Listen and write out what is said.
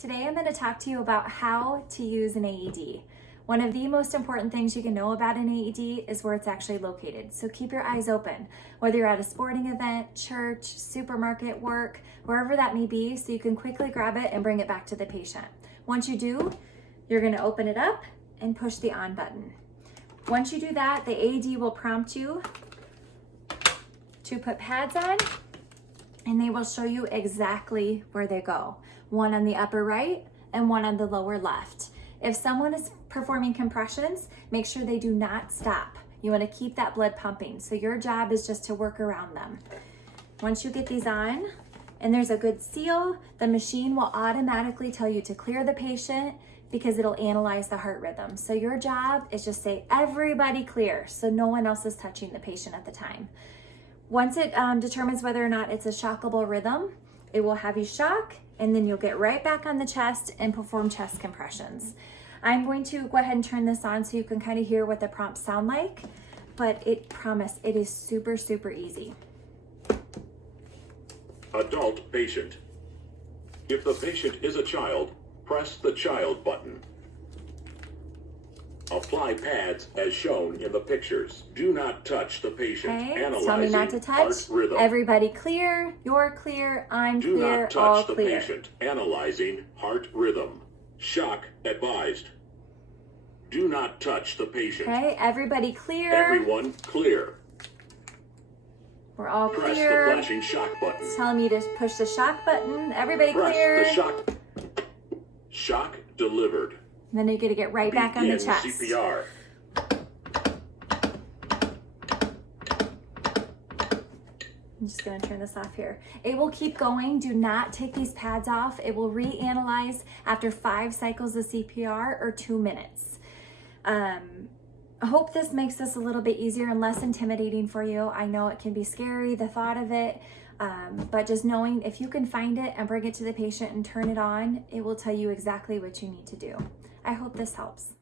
Today I'm going to talk to you about how to use an AED. One of the most important things you can know about an AED is where it's actually located. So keep your eyes open, whether you're at a sporting event, church, supermarket, work, wherever that may be, so you can quickly grab it and bring it back to the patient. Once you do, you're going to open it up and push the on button. Once you do that, the AED will prompt you to put pads on, and they will show you exactly where they go. One on the upper right and one on the lower left. If someone is performing compressions, make sure they do not stop. You want to keep that blood pumping. So your job is just to work around them. Once you get these on and there's a good seal, the machine will automatically tell you to clear the patient because it'll analyze the heart rhythm. So your job is just say, everybody clear, so no one else is touching the patient at the time. Once it determines whether or not it's a shockable rhythm, it will have you shock, and then you'll get right back on the chest and perform chest compressions. I'm going to go ahead and turn this on so you can kind of hear what the prompts sound like, but promise it is super, super easy. Adult patient. If the patient is a child, press the child button. Apply pads as shown in the pictures. Do not touch the patient. Okay, Analyzing tell me not to touch. heart rhythm. Everybody clear, you're clear, I'm Do clear, not all touch the clear. patient. Analyzing heart rhythm. Shock advised. Do not touch the patient. Okay, everybody clear. Everyone clear. We're all Press clear. the flashing shock button. It's telling me to push the shock button. Everybody Press clear. the shock. Shock delivered. And then you're gonna get right back on the Begin chest. CPR. I'm just gonna turn this off here. It will keep going. Do not take these pads off. It will reanalyze after 5 cycles of CPR or 2 minutes. I hope this makes this a little bit easier and less intimidating for you. I know it can be scary, the thought of it, but just knowing if you can find it and bring it to the patient and turn it on, it will tell you exactly what you need to do. I hope this helps.